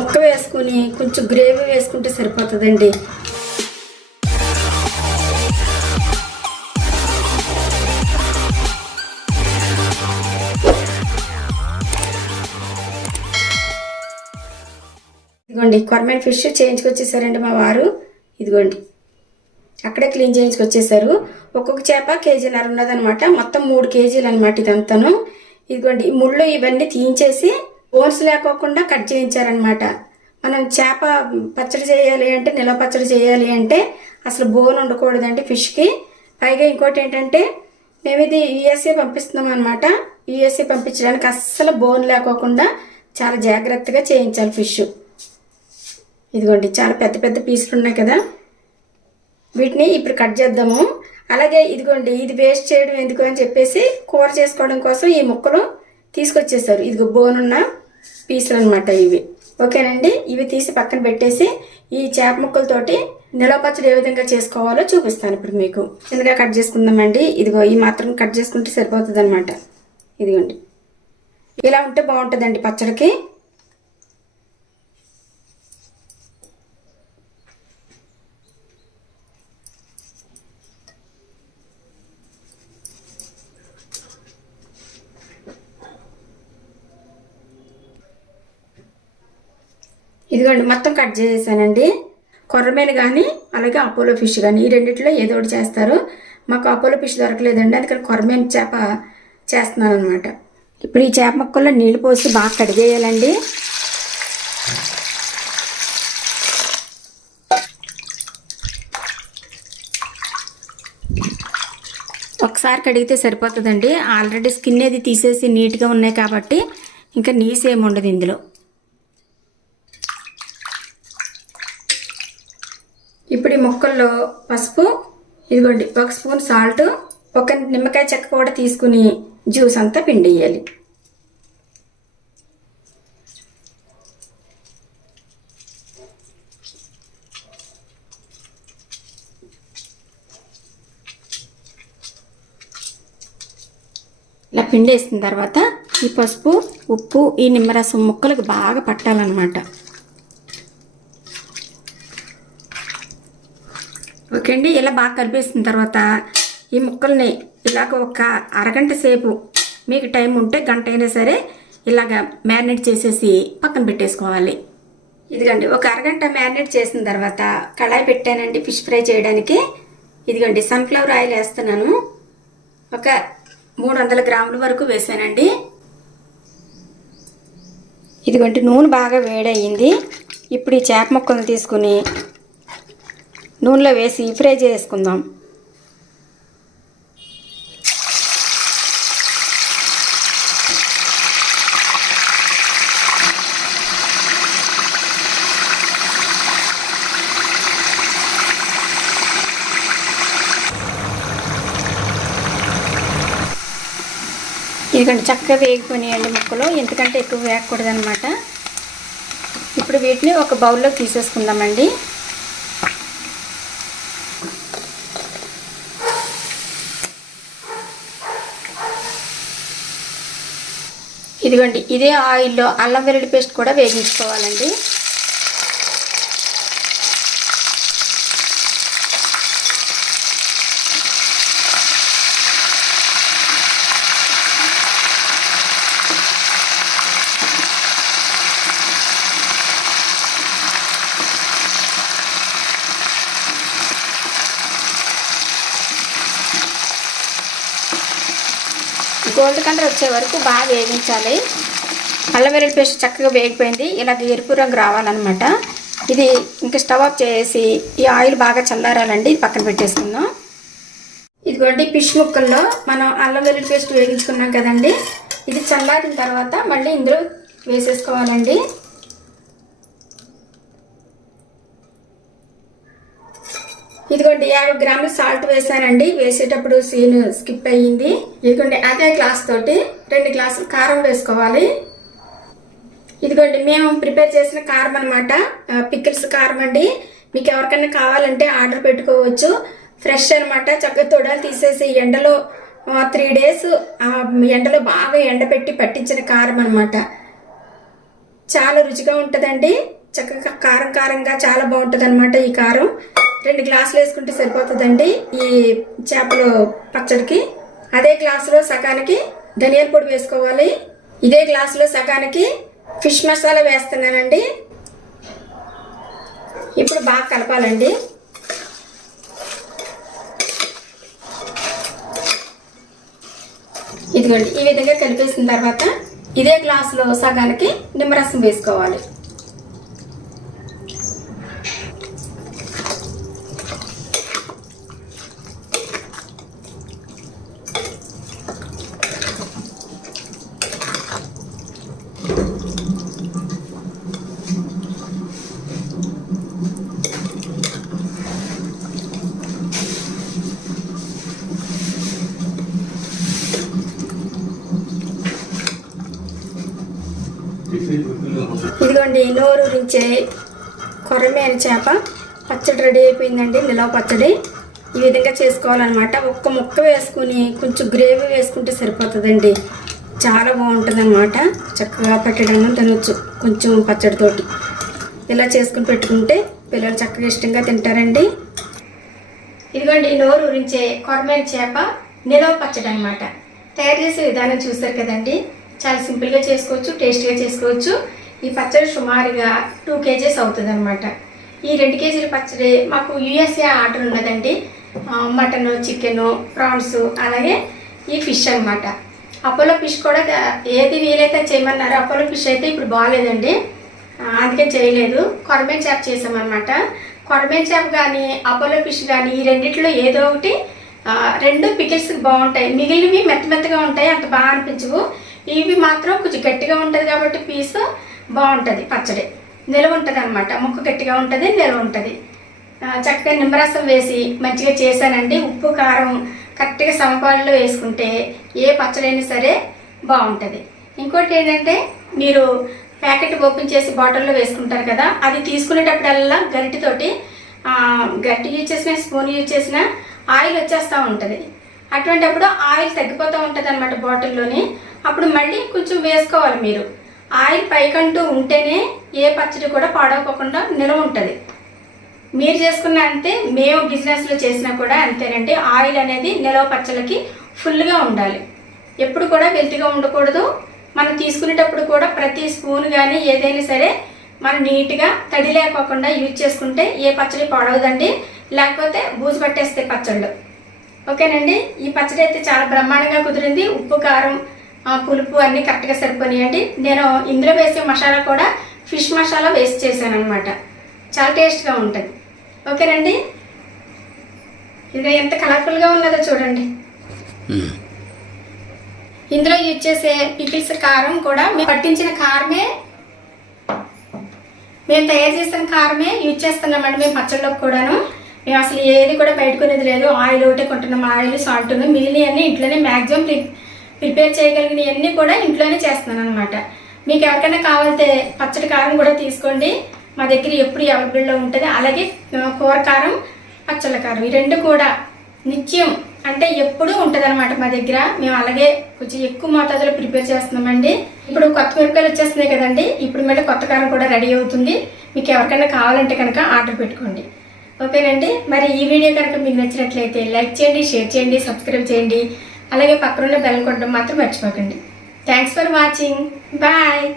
ముక్క వేసుకుని కొంచెం గ్రేవీ వేసుకుంటే సరిపోతుందండి. ఇదిగోండి కొరమేను ఫిష్ చేయించుకొచ్చేసారండి మా వారు. ఇదిగోండి అక్కడే క్లీన్ చేయించుకొచ్చేసారు. ఒక్కొక్క చేప కేజీన్నర ఉన్నదనమాట. మొత్తం 3 కేజీలు అనమాట ఇదంతాను. ఇదిగోండి ఈ ముళ్ళు ఇవన్నీ తీయించేసి బోన్స్ లేకోకుండా కట్ చేయించారనమాట. మనం చేప పచ్చడి చేయాలి అంటే, నిలవ పచ్చడి చేయాలి అంటే అసలు బోన్ ఉండకూడదండి ఫిష్కి. పైగా ఇంకోటి ఏంటంటే మేము ఇది యూఎస్ఏ పంపిస్తున్నాం అనమాట. యూఎస్ఏ పంపించడానికి అస్సలు బోన్ లేకోకుండా చాలా జాగ్రత్తగా చేయించాలి ఫిష్. ఇదిగోండి చాలా పెద్ద పెద్ద పీసులు ఉన్నాయి కదా, వీటిని ఇప్పుడు కట్ చేద్దాము. అలాగే ఇదిగోండి ఇది వేస్ట్ చేయడం ఎందుకు అని చెప్పేసి కూర చేసుకోవడం కోసం ఈ ముక్కలు తీసుకొచ్చేసారు. ఇదిగో బోనున్న పీసులు అనమాట ఇవి. ఓకేనండి, ఇవి తీసి పక్కన పెట్టేసి ఈ చేప ముక్కలతోటి నిలవ పచ్చడి ఏ విధంగా చేసుకోవాలో చూపిస్తాను ఇప్పుడు మీకు. చిన్నగా కట్ చేసుకుందామండి. ఇదిగో ఈ మాత్రం కట్ చేసుకుంటే సరిపోతుంది అనమాట. ఇదిగోండి ఇలా ఉంటే బాగుంటుందండి పచ్చడికి. ఇదిగోండి మొత్తం కట్ చేసేసానండి. కొర్రమేను కానీ అలాగే అపోలో ఫిష్ కానీ ఈ రెండిట్లో ఏదో ఒకటి చేస్తారు. మాకు అపోలో ఫిష్ దొరకలేదండి, అందుకని కొర్రమేను చేప చేస్తున్నాను అనమాట. ఇప్పుడు ఈ చేప ముక్కల్లో నీళ్ళు పోసి బాగా కడిగేయాలండి. ఒకసారి కడిగితే సరిపోతుందండి. ఆల్రెడీ స్కిన్ అది తీసేసి నీట్గా ఉన్నాయి కాబట్టి ఇంకా నీసు ఏమి ఉండదు ఇందులో. ఇప్పుడు ఈ ముక్కల్లో పసుపు, ఇదిగోండి 1 స్పూన్ సాల్ట్, 1 నిమ్మకాయ చెక్క కూడా తీసుకుని జ్యూస్ అంతా పిండేయాలి. ఇలా పిండేసిన తర్వాత ఈ పసుపు, ఉప్పు, ఈ నిమ్మరసం ముక్కలకు బాగా పట్టాలన్నమాట. ఓకే అండి, ఇలా బాగా కలిపేసిన తర్వాత ఈ ముక్కల్ని ఇలాగ ఒక అరగంట సేపు మీకు టైం ఉంటే గంట అయినా సరే ఇలాగ మ్యారినేట్ చేసేసి పక్కన పెట్టేసుకోవాలి. ఇదిగోండి ఒక అరగంట మ్యారినేట్ చేసిన తర్వాత కళాయి పెట్టానండి ఫిష్ ఫ్రై చేయడానికి. ఇదిగోండి సన్ఫ్లవర్ ఆయిల్ వేస్తున్నాను. ఒక 300 గ్రాముల వరకు వేసానండి. ఇదిగోండి నూనె బాగా వేడయింది. ఇప్పుడు ఈ చేప ముక్కలను తీసుకుని నూనెలో వేసి ఫ్రై చేసుకుందాం. ఇదిగోండి చక్కగా వేగిపోయినాయండి ముక్కలు, ఎందుకంటే ఎక్కువ వేగకూడదు అనమాట. ఇప్పుడు వీటిని ఒక బౌల్లోకి తీసేసుకుందామండి. ఇదిగోండి ఇదే ఆయిల్లో అల్లం వెల్లుల్లి పేస్ట్ కూడా వేగించుకోవాలండి. గోల్డ్ కలర్ వచ్చే వరకు బాగా వేగించాలి. అల్లం వెల్లుల్లి పేస్ట్ చక్కగా వేగిపోయింది. ఇలా ఎరుపు రంగు రావాలన్నమాట. ఇది ఇంకా స్టవ్ ఆఫ్ చేసి ఈ ఆయిల్ బాగా చల్లారాలండి. ఇది పక్కన పెట్టేసుకుందాం. ఇదిగోండి ఫిష్ ముక్కల్లో మనం అల్లం వెల్లుల్లి పేస్ట్ వేగించుకున్నాం కదండి, ఇది చల్లారిన తర్వాత మళ్ళీ ఇందులో వేసేసుకోవాలండి. ఇదిగోండి 50 గ్రాముల సాల్ట్ వేసానండి. వేసేటప్పుడు సీన్ స్కిప్ అయ్యింది. ఇదిగోండి అదే గ్లాస్ తోటి 2 గ్లాసులు కారం వేసుకోవాలి. ఇదిగోండి మేము ప్రిపేర్ చేసిన కారం అనమాట, పికిల్స్ కారం అండి. మీకు ఎవరికైనా కావాలంటే ఆర్డర్ పెట్టుకోవచ్చు. ఫ్రెష్ అనమాట. చక్కగా తొడాలు తీసేసి ఎండలో 3 డేస్ ఎండలో బాగా ఎండపెట్టి పట్టించిన కారం అనమాట. చాలా రుచిగా ఉంటుందండి. చక్కగా కారం కారంగా చాలా బాగుంటుంది అనమాట. ఈ కారం 2 గ్లాసులు వేసుకుంటే సరిపోతుందండి ఈ చేపల పచ్చడికి. అదే గ్లాసులో సగానికి ధనియాల పొడి వేసుకోవాలి. ఇదే గ్లాసులో సగానికి ఫిష్ మసాలా వేస్తున్నానండి. ఇప్పుడు బాగా కలపాలండి. ఇదిగోండి ఈ విధంగా కలిపేసిన తర్వాత ఇదే గ్లాసులో సగానికి నిమ్మరసం వేసుకోవాలి. ఇదిగోండి నోరూరించే కొర్రమీన చేప పచ్చడి రెడీ అయిపోయిందండి. నిలవ పచ్చడి ఈ విధంగా చేసుకోవాలన్నమాట. ఒక్క ముక్క వేసుకుని కొంచెం గ్రేవీ వేసుకుంటే సరిపోతుందండి. చాలా బాగుంటుంది అన్నమాట. చక్కగా పట్టడం తినొచ్చు కొంచెం పచ్చడితోటి. ఇలా చేసుకుని పెట్టుకుంటే పిల్లలు చక్కగా ఇష్టంగా తింటారండి. ఇదిగోండి నోరూరించే కొర్రమీన చేప నిలవ పచ్చడి అనమాట. తయారు చేసే విధానం చూస్తారు కదండి. చాలా సింపుల్గా చేసుకోవచ్చు, టేస్ట్గా చేసుకోవచ్చు. ఈ పచ్చడి సుమారుగా 2 kgs అవుతుంది అనమాట. ఈ 2 kgల పచ్చడి మాకు USA ఆర్డర్ ఉన్నదండి. మటను, చికెను, ప్రాన్స్, అలాగే ఈ ఫిష్ అనమాట. అపోలో ఫిష్ కూడా ఏది వీలైతే చేయమన్నారు. అపోలో ఫిష్ అయితే ఇప్పుడు బాగాలేదండి, అందుకే చేయలేదు. కొర్రమీన చేప చేసామన్నమాట. కొర్రమీన చేప కానీ అపోలో ఫిష్ కానీ ఈ రెండిట్లో ఏదో ఒకటి 2 పికిల్స్కి బాగుంటాయి. మిగిలినవి మెత్తగా ఉంటాయి, అంత బాగా అనిపించవు. ఇవి మాత్రం కొంచెం గట్టిగా ఉంటుంది కాబట్టి పీసు బాగుంటుంది. పచ్చడి నిలవ ఉంటుంది అనమాట. ముక్క గట్టిగా ఉంటుంది, నిలవ ఉంటుంది. చక్కగా నిమ్మరసం వేసి మంచిగా చేశానండి. ఉప్పు కారం కరెక్ట్గా సమపాలలో వేసుకుంటే ఏ పచ్చడి అయినా సరే బాగుంటుంది. ఇంకోటి ఏంటంటే మీరు ప్యాకెట్ ఓపెన్ చేసి బాటిల్లో వేసుకుంటారు కదా, అది తీసుకునేటప్పుడల్లా గరిటెతోటి గట్టి యూజ్ చేసిన స్పూన్ యూజ్ చేసిన ఆయిల్ వచ్చేస్తూ ఉంటుంది. అటువంటిప్పుడు ఆయిల్ తగ్గిపోతూ ఉంటుంది అనమాట బాటిల్లోని. అప్పుడు మళ్ళీ కొంచెం వేసుకోవాలి మీరు. ఆయిల్ పైకంటూ ఉంటేనే ఏ పచ్చడి కూడా పాడవకుండా నిలవ ఉంటుంది. మీరు చేసుకున్న అంతే, మేము బిజినెస్లో చేసినా కూడా అంతేనండి. ఆయిల్ అనేది నిలవ పచ్చళ్ళకి ఫుల్గా ఉండాలి. ఎప్పుడు కూడా వెల్తిగా ఉండకూడదు. మనం తీసుకునేటప్పుడు కూడా ప్రతి స్పూన్ కానీ ఏదైనా సరే మనం నీట్గా తడి లేకోకుండా యూజ్ చేసుకుంటే ఏ పచ్చడి పాడవదండి. లేకపోతే బూజు పట్టేస్తే పచ్చళ్ళు. ఓకేనండి. ఈ పచ్చడి అయితే చాలా బ్రహ్మాండంగా కుదిరింది. ఉప్పు కారం పులుపు అన్నీ కరెక్ట్గా సరిపోయాయండి. నేను ఇందులో వేసే మసాలా కూడా ఫిష్ మసాలా వేసి చేశాను అనమాట. చాలా టేస్ట్గా ఉంటుంది. ఓకేనండి. ఇది ఎంత కలర్ఫుల్గా ఉన్నదో చూడండి. ఇందులో యూజ్ చేసే పికిల్స్ కారం కూడా మేము పట్టించిన కారమే, మేము తయారు చేసిన కారమే యూజ్ చేస్తున్నామండి మేము పచ్చళ్ళకి కూడాను. మేము అసలు ఏది కూడా బయట కొనేది లేదు. ఆయిల్ ఒకటే కొంటున్నాం. ఆయిల్, సాల్ట్, మిగిలినవన్నీ ఇంట్లోనే మ్యాక్సిమం ప్రిపేర్ చేయగలిగినవన్నీ కూడా ఇంట్లోనే చేస్తున్నాను అనమాట. మీకు ఎవరికైనా కావాలంటే పచ్చడి కారం కూడా తీసుకోండి. మా దగ్గర ఎప్పుడు అవైలబుల్లో ఉంటుంది. అలాగే కూర కారం, పచ్చళ్ళ కారం ఈ 2 కూడా నిత్యం అంటే ఎప్పుడూ ఉంటుంది అనమాట మా దగ్గర. మేము అలాగే కొంచెం ఎక్కువ మోతాదులో ప్రిపేర్ చేస్తున్నామండి. ఇప్పుడు కొత్త మిరపకాయలు వచ్చేస్తున్నాయి కదండి. ఇప్పుడు మళ్ళీ కొత్త కారం కూడా రెడీ అవుతుంది. మీకు ఎవరికైనా కావాలంటే కనుక ఆర్డర్ పెట్టుకోండి. ఓకేనండి. మరి ఈ వీడియో కనుక మీకు నచ్చినట్లయితే లైక్ చేయండి, షేర్ చేయండి, సబ్స్క్రైబ్ చేయండి. అలాగే పక్కనున్న బెల్ కొట్టడం మాత్రం మర్చిపోకండి. Thanks for watching. బాయ్.